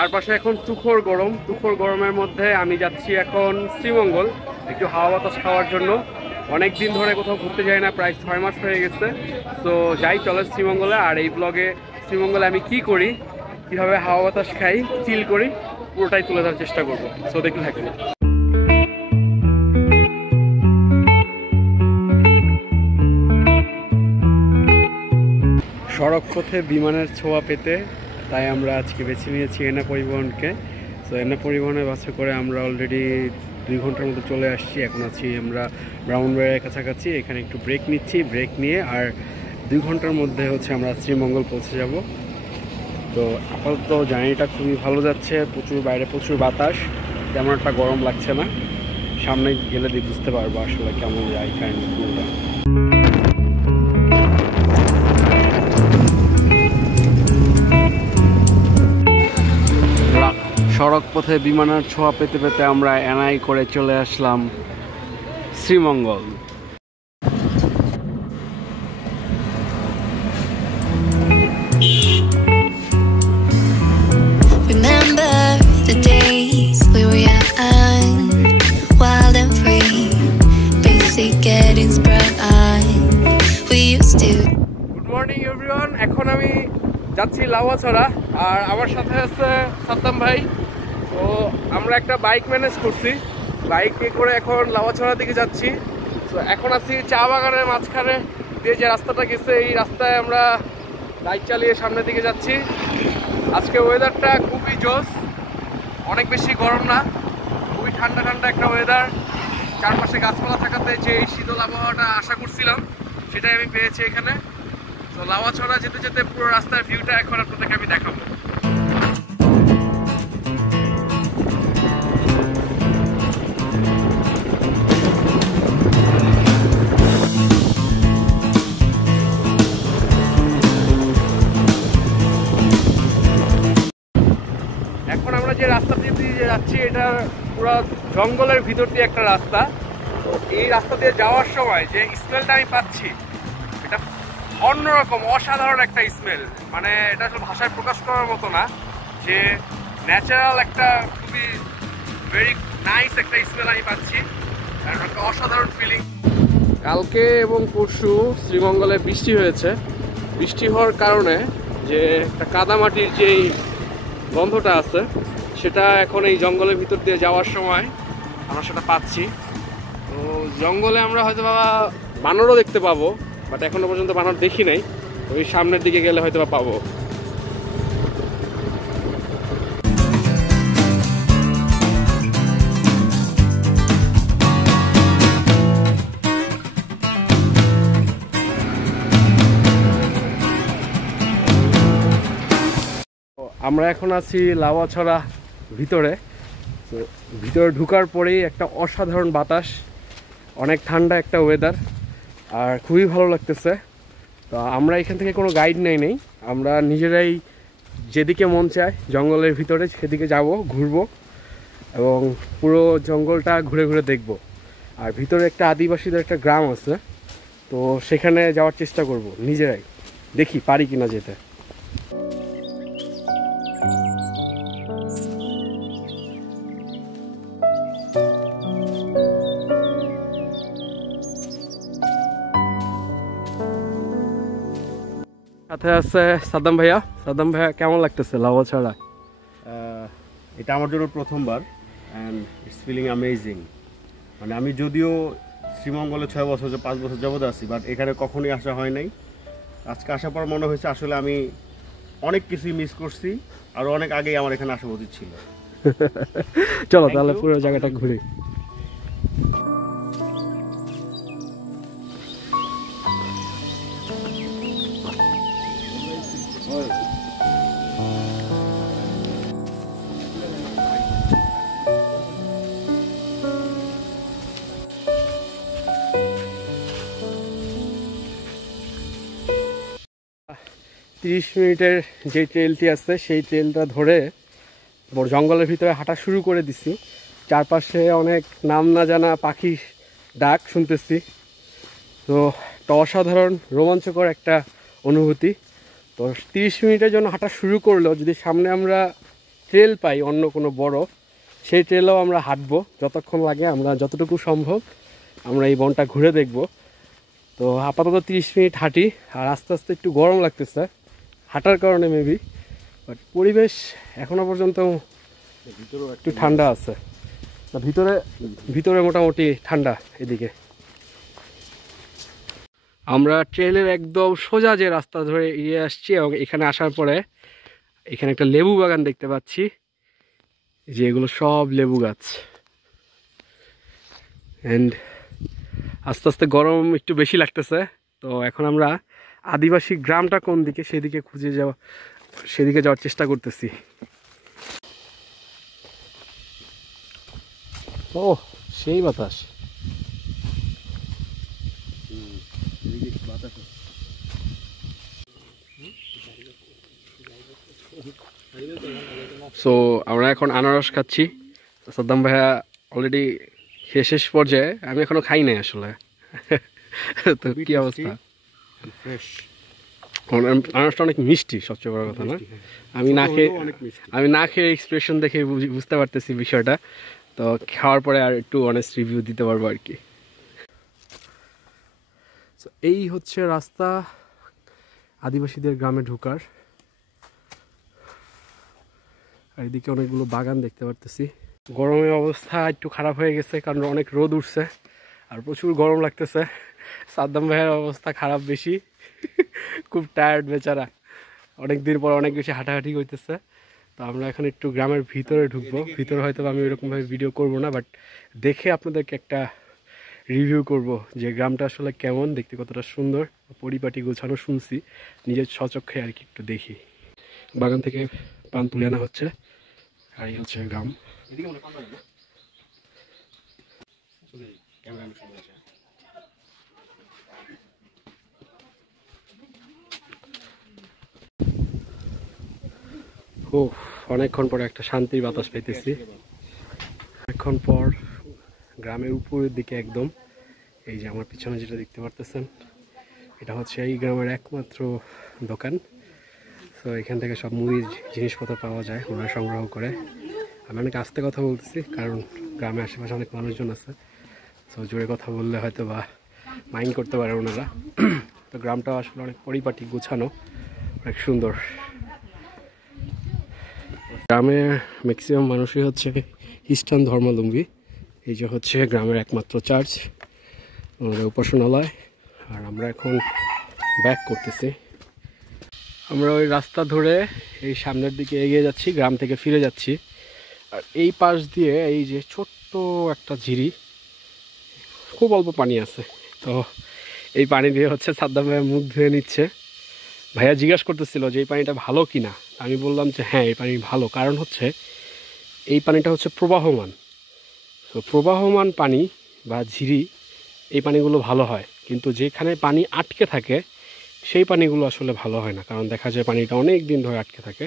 চারপাশে এখন তুখোর গরমের মধ্যে আমি যাচ্ছি এখন শ্রীমঙ্গল একটু হাওয়া বাতাস খাওয়ার জন্য। অনেক দিন ধরে কোথাও ঘুরতে যাই না, প্রায় 6 মাস হয়ে গেছে। তো যাই চলে শ্রীমঙ্গলে, আর এই ব্লগে শ্রীমঙ্গলে আমি কি করি, কীভাবে হাওয়া বাতাস খাই, চিল করি, পুরোটাই তুলে ধরার চেষ্টা করবো। সো দেখতে থাকেন। সড়ক পথে বিমানের ছোঁয়া পেতে তাই আমরা আজকে বেছে নিয়েছি এনা পরিবহনকে। তো এনা পরিবহনে বাসে করে আমরা অলরেডি 2 ঘন্টার মতো চলে আসছি। এখন আছি আমরা ব্রাহ্মণবাড়িয়ার কাছাকাছি। এখানে একটু ব্রেক নিচ্ছি, ব্রেক নিয়ে আর 2 ঘন্টার মধ্যে আমরা শ্রীমঙ্গল পৌঁছে যাব। তো আপাতত জার্নিটা খুবই ভালো যাচ্ছে, বাইরে প্রচুর বাতাস, তেমন একটা গরম লাগছে না। সামনে গেলে বুঝতে পারবো আসলে কেমন যায় কারেন্টটা। সড়ক পথে বিমানের ছোঁয়া পেতে পেতে আমরা এনআই করে চলে আসলাম শ্রীমঙ্গল। গুড মর্নিং এভরিওয়ান, এখন আমি যাচ্ছি লাউয়াছড়া, আর আমার সাথে আছে সাদ্দাম ভাই। তো আমরা একটা বাইক ম্যানেজ করছি, বাইকে করে এখন লাউয়াছড়ার দিকে যাচ্ছি। তো এখন আছি চা বাগানের মাঝখানে দিয়ে যে রাস্তাটা গেছে, এই রাস্তায় আমরা বাইক চালিয়ে সামনের দিকে যাচ্ছি। আজকে ওয়েদারটা খুবই জোস, অনেক বেশি গরম না, খুবই ঠান্ডা ঠান্ডা একটা ওয়েদার। চারপাশে গাছপালা থাকাতে যে শীতল আবহাওয়াটা আশা করছিলাম সেটাই আমি পেয়েছি এখানে। তো লাউয়াছড়া যেতে যেতে পুরো রাস্তার ভিউটা এখন আপনাদেরকে আমি দেখাবো। এখন আমরা যে রাস্তা দিয়ে যাচ্ছি এটা পুরো জঙ্গলের ভিতর দিয়ে একটা রাস্তা। তো এই রাস্তা দিয়ে যাওয়ার সময় যে স্মেলটা আমি পাচ্ছি, এটা অন্যরকম, অসাধারণ একটা স্মেল। মানে এটা আসলে ভাষায় প্রকাশ করার মতো না, যে ন্যাচারাল একটা খুবই ভেরি নাইস একটা স্মেল আমি পাচ্ছি, একটা অসাধারণ ফিলিং। কালকে এবং পরশু শ্রীমঙ্গলে বৃষ্টি হয়েছে। বৃষ্টি হওয়ার কারণে যে একটা কাদামাটির যেই গন্ধটা আছে সেটা এখন এই জঙ্গলের ভিতর দিয়ে যাওয়ার সময় আমরা সেটা পাচ্ছি। তো জঙ্গলে আমরা হয়তো বানরও দেখতে পাবো, বাট এখনো পর্যন্ত বানর দেখি নাই। ওই সামনের দিকে গেলে হয়তো পাবো। আমরা এখন আছি লাউয়াছড়া ভিতরে। তো ভিতরে ঢুকার পরেই একটা অসাধারণ বাতাস, অনেক ঠান্ডা একটা ওয়েদার, আর খুবই ভালো লাগতেছে। তো আমরা এখান থেকে কোনো গাইড নেই, আমরা নিজেরাই যেদিকে মন চায় জঙ্গলের ভিতরে সেদিকে যাব, ঘুরবো এবং পুরো জঙ্গলটা ঘুরে ঘুরে দেখব। আর ভিতরে একটা আদিবাসীদের একটা গ্রাম আছে, তো সেখানে যাওয়ার চেষ্টা করব নিজেরাই, দেখি পারি কিনা যেতে। সাথে আছে সাদ্দাম ভাইয়া। সাদ্দাম ভাইয়া, কেমন লাগতেছে লাউয়াছড়া? এটা আমার জন্য প্রথমবার, অ্যান্ড ইটস ফিলিং অ্যামেজিং। মানে আমি যদিও শ্রীমঙ্গলে 6 বছর 5 বছর যাবত আছি, বাট এখানে কখনোই আসা হয় নাই। আজকে আসার পর মনে হয়েছে আসলে আমি অনেক কিছুই মিস করছি, আর অনেক আগেই আমার এখানে আসা উচিত ছিল। চলো তাহলে পুরো জায়গাটা ঘুরি। 30 মিনিটের যে ট্রেলটি আছে সেই ট্রেলটা ধরে জঙ্গলের ভিতরে হাঁটা শুরু করে দিছি। চারপাশে অনেক নাম না জানা পাখির ডাক শুনতেছি। তো একটা অসাধারণ রোমাঞ্চকর একটা অনুভূতি। তো 30 মিনিটের জন্য হাঁটা শুরু করলেও যদি সামনে আমরা ট্রেল পাই অন্য কোনো বড়, সেই ট্রেলেও আমরা হাঁটবো যতক্ষণ লাগে, আমরা যতটুকু সম্ভব আমরা এই বনটা ঘুরে দেখব। তো আপাতত 30 মিনিট হাঁটি, আর আস্তে আস্তে একটু গরম লাগতেছে হাঁটার কারণে মেবি, বাট পরিবেশ এখনো পর্যন্ত একটু ঠান্ডা আছে। ভিতরে মোটামুটি ঠান্ডা। এদিকে আমরা ট্রেলের একদম সোজা যে রাস্তা ধরে এগিয়ে আসছি, এবং এখানে আসার পরে এখানে একটা লেবু বাগান দেখতে পাচ্ছি, যে এগুলো সব লেবু গাছ। অ্যান্ড আস্তে আস্তে গরম একটু বেশি লাগতেছে। তো এখন আমরা আদিবাসী গ্রামটা কোন দিকে সেদিকে যাওয়ার চেষ্টা করতেছি। ও সেই বাতাস! সো আমরা এখন আনারস খাচ্ছি। সাদ্দাম ভাইয়া অলরেডি শেষ পর্যায়ে, আমি এখনো খাই নাই আসলে। তো কি অবস্থা? আনারসটা অনেক মিষ্টি, সবচেয়ে বড় কথা না? আমি না খেয়ে এক্সপ্রেশন দেখে বুঝতে পারতেছি বিষয়টা। তো খাওয়ার পরে আর একটু অনেস্ট রিভিউ দিতে পারবো আর কি। এই হচ্ছে রাস্তা আদিবাসীদের গ্রামে ঢোকার। আর এদিকে অনেকগুলো বাগান দেখতে পারতেছি। গরমের অবস্থা একটু খারাপ হয়ে গেছে, কারণ অনেক রোদ উঠছে আর প্রচুর গরম লাগতেছে। সাদ্দাম ভাইয়ের অবস্থা খারাপ বেশি, খুব টায়ার্ড বেচারা, অনেক দিন পর অনেক বেশি হাঁটাহাঁটি করতেছে। তো আমরা এখন একটু গ্রামের ভিতরে ঢুকবো। ভিতরে হয়তো আমি ওইরকমভাবে ভিডিও করব না, বাট দেখে আপনাদেরকে একটা রিভিউ করব যে গ্রামটা আসলে কেমন, দেখতে কতটা সুন্দর, পরিপাটি গোছানো শুনছি, নিজের স্বচক্ষে আর কি একটু দেখি। বাগান থেকে পান তুলে আনা হচ্ছে, আর এই হচ্ছে গ্রাম। ও অনেকক্ষণ পরে একটা শান্তির বাতাস পাইতেছি। অনেকক্ষণ পর গ্রামের উপরের দিকে একদম, এই যে আমার পিছনে যেটা দেখতে পারতেছেন, এটা হচ্ছে এই গ্রামের একমাত্র দোকান। তো এখান থেকে সব মুদির জিনিসপত্র পাওয়া যায়, ওনারা সংগ্রহ করে। আমি অনেক আস্তে কথা বলতেছি, কারণ গ্রামের আশেপাশে অনেক মানুষজন আছে। তো জোরে কথা বললে হয়তো বা মাইন্ড করতে পারে ওনারা। তো গ্রামটা আসলে অনেক পরিপাটি গোছানো, অনেক সুন্দর। গ্রামে ম্যাক্সিমাম মানুষই হচ্ছে খ্রিস্টান ধর্মাবলম্বী। এই যে হচ্ছে গ্রামের একমাত্র চার্চ, আমাদের উপাসনালয়। আর আমরা এখন ব্যাক করতেছি। আমরা ওই রাস্তা ধরে এই সামনের দিকে এগিয়ে যাচ্ছি, গ্রাম থেকে ফিরে যাচ্ছি। আর এই পাশ দিয়ে এই যে ছোট্ট একটা ঝিরি, খুব অল্প পানি আছে। তো এই পানি দিয়ে হচ্ছে সাদ্দাম ভাইয়া মুখ ধুয়ে নিচ্ছে। ভাইয়া জিজ্ঞাসা করতেছিল যে এই পানিটা ভালো কিনা। আমি বললাম যে হ্যাঁ, এই পানি ভালো, কারণ হচ্ছে এই পানিটা হচ্ছে প্রবাহমান। তো প্রবাহমান পানি বা ঝিরি, এই পানিগুলো ভালো হয়, কিন্তু যেখানে পানি আটকে থাকে সেই পানিগুলো আসলে ভালো হয় না, কারণ দেখা যায় পানিটা অনেক দিন ধরে আটকে থাকে।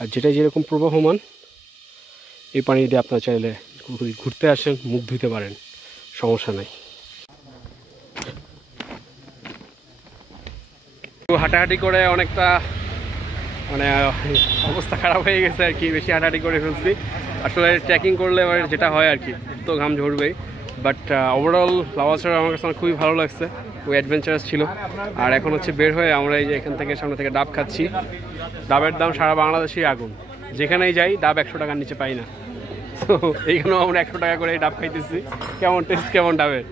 আর যেটা যেরকম প্রবাহমান, এই পানি দিয়ে আপনারা চাইলে ঘুরতে আসেন, মুখ ধুতে পারেন, সমস্যা নাই। হাঁটাহাঁটি করে অনেকটা মানে অবস্থা খারাপ হয়ে গেছে আর কি, বেশি হাঁটাহাঁটি করে ফেলছি। আসলে ট্রেকিং করলে যেটা হয় আর কি, তো ঘাম ঝরবেই। বাট ওভারঅল লাভাছড়া আমার কাছে খুবই ভালো লাগছে, খুবই অ্যাডভেঞ্চারাস ছিল। আর এখন হচ্ছে বের হয়ে আমরা এই যে এখান থেকে সামনে থেকে ডাব খাচ্ছি। ডাবের দাম সারা বাংলাদেশেই আগুন, যেখানেই যাই ডাব 100 টাকার নিচে পাই না। তো এইখানেও আমরা 100 টাকা করে ডাব খাইতেছি। কেমন টেস্ট, কেমন ডাবের?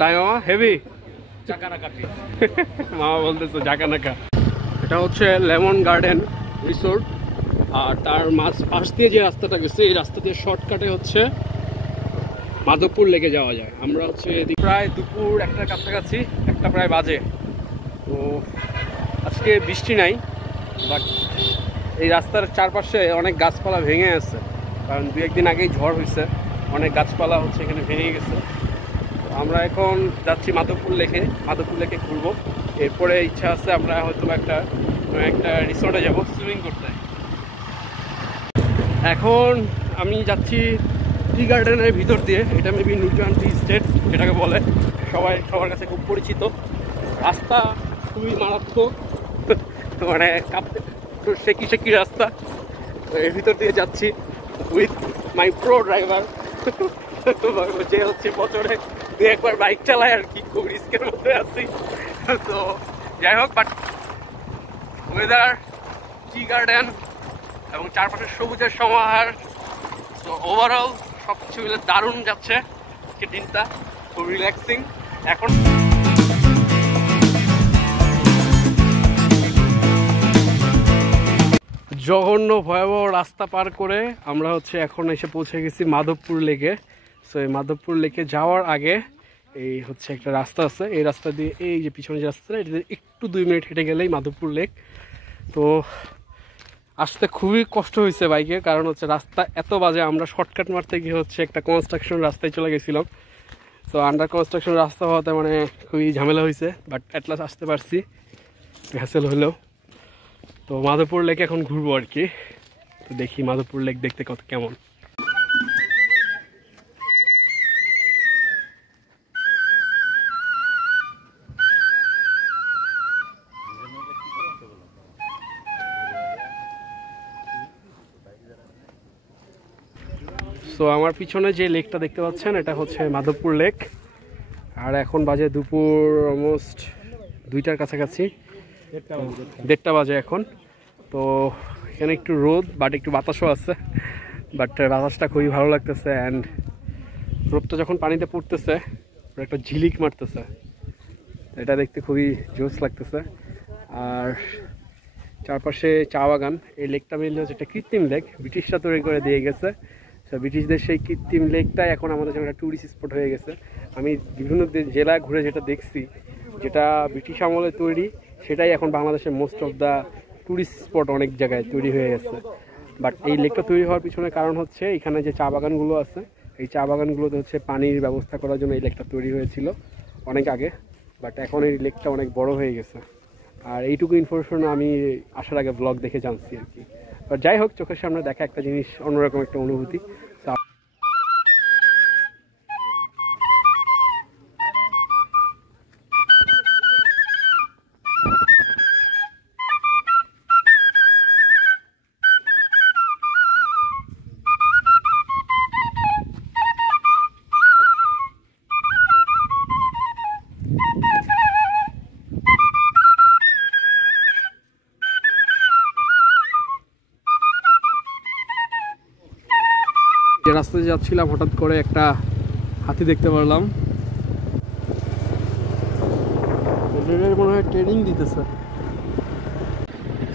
তাই মামা হেভি মামা বলতেছে জাকানাকা। এটা হচ্ছে লেমন গার্ডেন রিসোর্ট, আর তার পাশ দিয়ে যে রাস্তাটা গেছে, এই রাস্তা দিয়ে শর্টকাটে হচ্ছে মাধবপুর লেকে যাওয়া যায়। আমরা হচ্ছে প্রায় দুপুর 1টার কাছাকাছি, 1টা প্রায় বাজে। তো আজকে বৃষ্টি নাই, বাট এই রাস্তার চারপাশে অনেক গাছপালা ভেঙে আছে, কারণ 2-1 দিন আগেই ঝড় হয়েছে, অনেক গাছপালা হচ্ছে এখানে ভেঙে গেছে। আমরা এখন যাচ্ছি মাধবপুর লেকে ঘুরবো। এরপরে ইচ্ছা আছে আমরা হয়তো একটা রিসোর্টে যাব সুইমিং করতে। এখন আমি যাচ্ছি টি গার্ডেনের ভিতর দিয়ে, এটা মেবি নিউট্রান টি স্টেট যেটাকে বলে, সবার কাছে খুব পরিচিত। রাস্তা খুবই মারাত্মক, মানে একটু শেকি শেকি রাস্তা, এর ভিতর দিয়ে যাচ্ছি উইথ মাই প্রো ড্রাইভার, যে হচ্ছে বছরে দু একবার বাইক চালায় আর কি, খুব রিস্কের মধ্যে আছি। তো যাই হোক, বাট ওয়েদার, টি গার্ডেন এবং চারপাশে সবুজের সমাহার, তো ওভারঅল সব কিছু মিলে দারুণ যাচ্ছে আজকে দিনটা, খুব রিল্যাক্সিং। এখন জঘন্য ভয়াবহ রাস্তা পার করে আমরা হচ্ছে এখন এসে পৌঁছে গেছি মাধবপুর লেকে। সো এই মাধবপুর লেকে যাওয়ার আগে এই হচ্ছে একটা রাস্তা আছে, এই রাস্তা দিয়ে, এই যে পিছনে যে রাস্তাটা, এটা একটু 2 মিনিট হেঁটে গেলেই মাধবপুর লেক। তো আসতে খুবই কষ্ট হয়েছে বাইকে, কারণ হচ্ছে রাস্তা এত বাজে। আমরা শর্টকাট মারতে গিয়ে হচ্ছে একটা কনস্ট্রাকশন রাস্তায় চলে গেছিলাম। তো আন্ডার কনস্ট্রাকশন রাস্তা হওয়াতে মানে খুবই ঝামেলা হয়েছে, বাট অ্যাটলাস্ট আসতে পারছি, হ্যাসেল হলেও। তো মাধবপুর লেকে এখন ঘুরবো আর কি। তো দেখি মাধবপুর লেক দেখতে কত কেমন। সো আমার পিছনে যে লেকটা দেখতে পাচ্ছেন এটা হচ্ছে মাধবপুর লেক। আর এখন বাজে দুপুর অলমোস্ট 2টার কাছাকাছি, 1:30 বাজে এখন। তো এখানে একটু রোদ, বাট একটু বাতাসও আছে, বাট বাতাসটা খুবই ভালো লাগতেছে। অ্যান্ড রোদটা যখন পানিতে পড়তেছে একটা ঝিলিক মারতেছে, এটা দেখতে খুবই জোস লাগতেছে। আর চারপাশে চা বাগান। এই লেকটা মিললে হচ্ছে একটা কৃত্রিম লেক, ব্রিটিশরা তৈরি করে দিয়ে গেছে। তো ব্রিটিশদের সেই কৃত্রিম লেকটাই এখন আমাদের জন্য একটা ট্যুরিস্ট স্পট হয়ে গেছে। আমি বিভিন্ন জেলায় ঘুরে যেটা দেখছি, যেটা ব্রিটিশ আমলে তৈরি, সেটাই এখন বাংলাদেশের most of the tourist spot অনেক জায়গায় তৈরি হয়ে গেছে। বাট এই লেকটা তৈরি হওয়ার পিছনে কারণ হচ্ছে এখানে যে চা বাগানগুলো আছে, এই চা বাগানগুলোতে হচ্ছে পানির ব্যবস্থা করার জন্য এই লেকটা তৈরি হয়েছিল অনেক আগে। বাট এখন এই লেকটা অনেক বড় হয়ে গেছে। আর এইটুকু ইনফরমেশন আমি আসার আগে ব্লগ দেখে জানছি আর কি। বাট যাই হোক, চোখের সামনে দেখা একটা জিনিস অন্যরকম একটা অনুভূতি। যে রাস্তায় যাচ্ছিলাম হঠাৎ করে একটা হাতি দেখতে পারলাম, মনে হয় ট্রেনিং দিতেছে।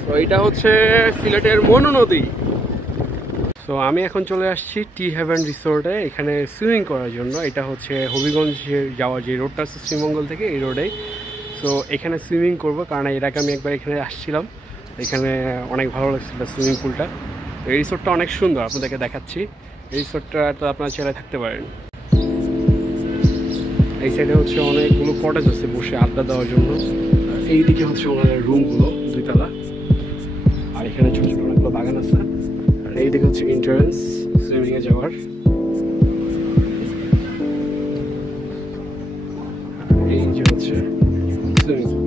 তো এটা হচ্ছে সিলেটের মনু নদী। তো আমি এখন চলে আসছি টি হেভেন রিসোর্টে, এখানে সুইমিং করার জন্য। এটা হচ্ছে হবিগঞ্জ যাওয়ার যে রোডটা আছে শ্রীমঙ্গল থেকে, এই রোডেই। তো এখানে সুইমিং করব, কারণ এর আগে আমি একবার এখানে আসছিলাম, এখানে অনেক ভালো লাগছিল সুইমিং পুলটা। তো এই রিসোর্টটা অনেক সুন্দর, আপনাদেরকে দেখাচ্ছি। এই রিসোর্টটা তো আপনারা ছেড়ে থাকতে পারেন। এই সাইডে হচ্ছে অনেকগুলো কটেজ আছে বসে আড্ডা দেওয়ার জন্য। এইদিকে হচ্ছে ওনাদের রুমগুলো 2 তলা, আর এখানে ছোট ছোট অনেকগুলো বাগান আছে। আর এইদিকে হচ্ছে এন্ট্রান্স সুইমিংয়ে যাওয়ার। এই যে হচ্ছে সুইমিং পুল।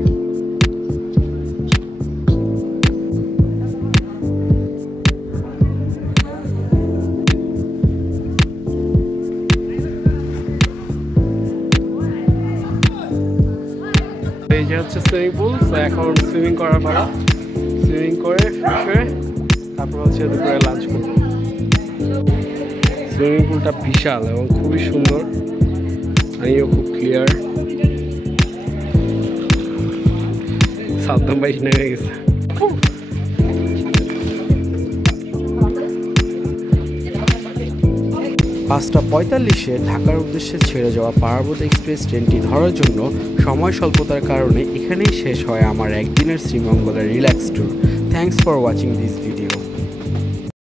এই যে হচ্ছে সুইমিং পুল। তো এখন সুইমিং করার পালা, সুইমিং করে ফ্রেশ হয়ে তারপর হচ্ছে দুপুরে লাঞ্চ করবো। সুইমিং পুলটা বিশাল এবং খুবই সুন্দর, পানিও খুব ক্লিয়ার। সাবধান 22 নেমে গেছে। 5:45-এ ঢাকার উদ্দেশ্যে ছেড়ে যাওয়া পারাবত এক্সপ্রেস ট্রেনটি ধরার জন্য সময় স্বল্পতার কারণে এখানেই শেষ হয় আমার একদিনের শ্রীমঙ্গলের relax tour. Thanks for watching this video.